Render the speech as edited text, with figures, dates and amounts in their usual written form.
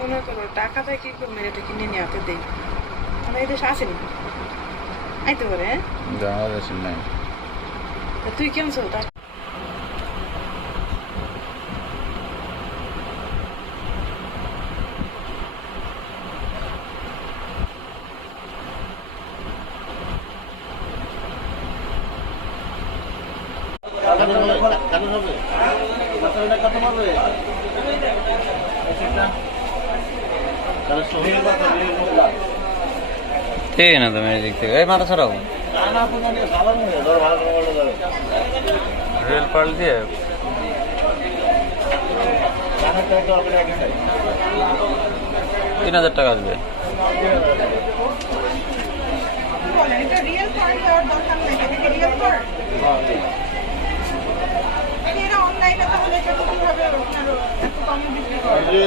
মনে করো টাকা দেয় কি করবে এটা কিনে নিয়ে হাতে দেই মানে এই দেশে আসেনি আইতে পারে হ্যাঁ বাংলাদেশের নাই তুই কেমন তা ঠিক না তুমি এদিক থেকে এই মাথা ছাড়াও রেল পাল দিয়ে 3000 টাকা আসবে রিয়েল কার্ড দেওয়ার দরকার নেই এটা রিয়েল কার্ড অনলাইনে তাহলে এটা কিভাবে আপনার এত কমে বিক্রি করে